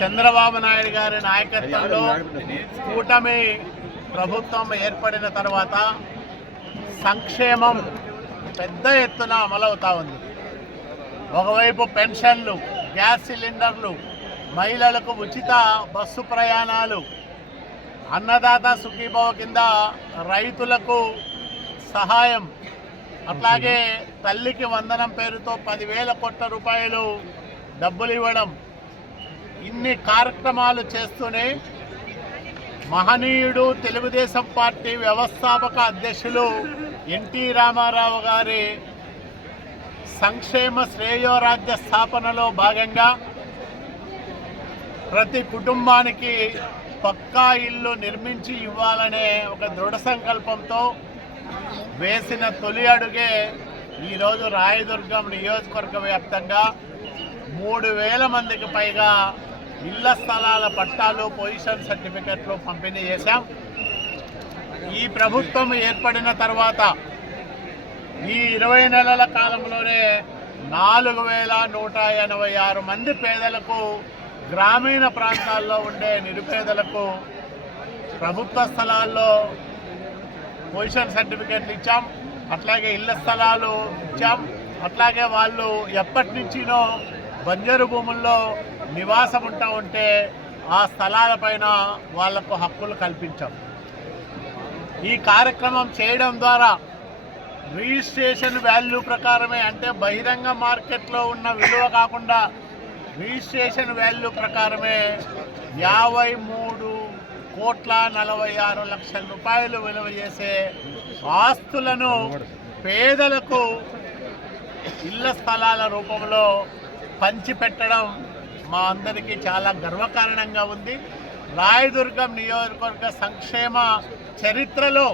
చంద్రబాబు నాయుడు గారి నాయకత్వంలో కూటమి ప్రభుత్వం ఏర్పడిన తర్వాత సంక్షేమం పెద్ద ఎత్తున అమలవుతా ఉంది. ఒకవైపు పెన్షన్లు, గ్యాస్ సిలిండర్లు, మహిళలకు ఉచిత బస్సు ప్రయాణాలు, అన్నదాత సుఖీభవ కింద రైతులకు సహాయం, అట్లాగే తల్లికి వందనం పేరుతో 10,000 కోట్ల రూపాయలు డబ్బులు ఇవ్వడం, ఇన్ని కార్యక్రమాలు చేస్తూనే మహనీయుడు తెలుగుదేశం పార్టీ వ్యవస్థాపక అధ్యక్షులు ఎన్టీ రామారావు గారి సంక్షేమ శ్రేయోరాజ్య స్థాపనలో భాగంగా ప్రతి కుటుంబానికి పక్కా ఇల్లు నిర్మించి ఇవ్వాలనే ఒక దృఢ సంకల్పంతో వేసిన తొలి అడుగే ఈరోజు రాయదుర్గం నియోజకవర్గ వ్యాప్తంగా 3,000 మందికి పైగా ఇళ్ల స్థలాల పట్టాలు, పొజిషన్ సర్టిఫికెట్లు పంపిణీ చేశాం. ఈ ప్రభుత్వం ఏర్పడిన తర్వాత ఈ 20 నెలల కాలంలోనే 4,186 మంది పేదలకు, గ్రామీణ ప్రాంతాల్లో ఉండే నిరుపేదలకు ప్రభుత్వ స్థలాల్లో పొజిషన్ సర్టిఫికెట్లు ఇచ్చాం. అట్లాగే ఇళ్ల స్థలాలు ఇచ్చాం. అట్లాగే వాళ్ళు ఎప్పటి నుంచినో బంజరు భూముల్లో నివాసం ఉంటే ఆ స్థలాలపైన వాళ్లకు హక్కులు కల్పించాం. ఈ కార్యక్రమం చేయడం ద్వారా రిజిస్ట్రేషన్ వాల్యూ ప్రకారమే, అంటే బహిరంగ మార్కెట్లో ఉన్న విలువ కాకుండా రిజిస్ట్రేషన్ వాల్యూ ప్రకారమే 53,46,00,000 రూపాయలు విలువ చేసే ఆస్తులను పేదలకు ఇళ్ల స్థలాల రూపంలో పంచిపెట్టడం మా అందరికీ చాలా గర్వకారణంగా ఉంది. రాయదుర్గం నియోజకవర్గ సంక్షేమ చరిత్రలో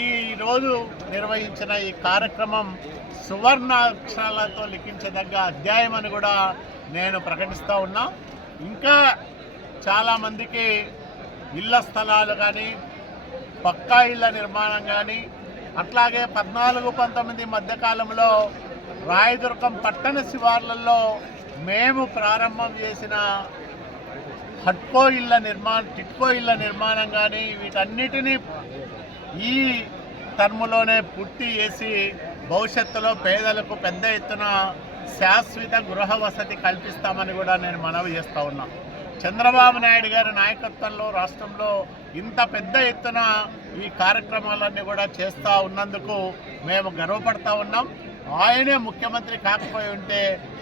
ఈరోజు నిర్వహించిన ఈ కార్యక్రమం సువర్ణాక్షరాలతో లిఖించదగ్గ అధ్యాయం అని కూడా నేను ప్రకటిస్తూ ఉన్నా. ఇంకా చాలామందికి ఇళ్ల స్థలాలు కానీ, పక్కా ఇళ్ల నిర్మాణం కానీ, అట్లాగే 14-19 మధ్యకాలంలో రాయదుర్గం పట్టణ శివార్లలో మేము ప్రారంభం చేసిన టిట్కో ఇళ్ల నిర్మాణం కానీ, వీటన్నిటినీ ఈ టర్ములోనే పూర్తి చేసి భవిష్యత్తులో పేదలకు పెద్ద ఎత్తున శాశ్వత గృహ వసతి కల్పిస్తామని కూడా నేను మనవి చేస్తూ ఉన్నా. చంద్రబాబు నాయుడు గారి నాయకత్వంలో రాష్ట్రంలో ఇంత పెద్ద ఎత్తున ఈ కార్యక్రమాలన్నీ కూడా చేస్తూ ఉన్నందుకు మేము గర్వపడతా ఉన్నాం. ఆయనే ముఖ్యమంత్రి కాకపోయి ఉంటే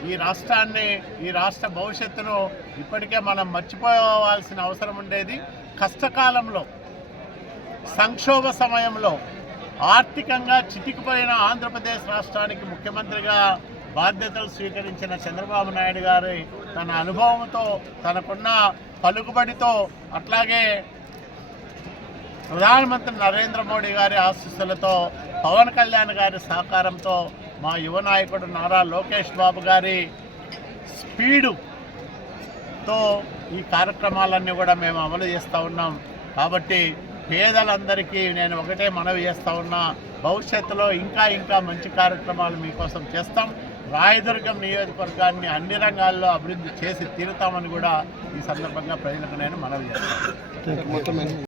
ఈ రాష్ట్రాన్ని, ఈ రాష్ట్ర భవిష్యత్తును ఇప్పటికే మనం మర్చిపోవాల్సిన అవసరం ఉండేది. కష్టకాలంలో, సంక్షోభ సమయంలో ఆర్థికంగా చితికిపోయిన ఆంధ్రప్రదేశ్ రాష్ట్రానికి ముఖ్యమంత్రిగా బాధ్యతలు స్వీకరించిన చంద్రబాబు నాయుడు గారి తన అనుభవంతో, తనకున్న పలుకుబడితో, అట్లాగే ప్రధానమంత్రి నరేంద్ర మోడీ గారి ఆశీస్సులతో, పవన్ కళ్యాణ్ గారి సహకారంతో, మా యువ నాయకుడు నారా లోకేష్ బాబు గారి స్పీడుతో ఈ కార్యక్రమాలన్నీ కూడా మేము అమలు చేస్తూ ఉన్నాం. కాబట్టి పేదలందరికీ నేను ఒకటే మనవి చేస్తూ ఉన్నా, భవిష్యత్తులో ఇంకా మంచి కార్యక్రమాలు మీకోసం చేస్తాం. రాయదుర్గం నియోజకవర్గాన్ని అన్ని రంగాల్లో అభివృద్ధి చేసి తీరుతామని కూడా ఈ సందర్భంగా ప్రజలకు నేను మనవి చేస్తాను.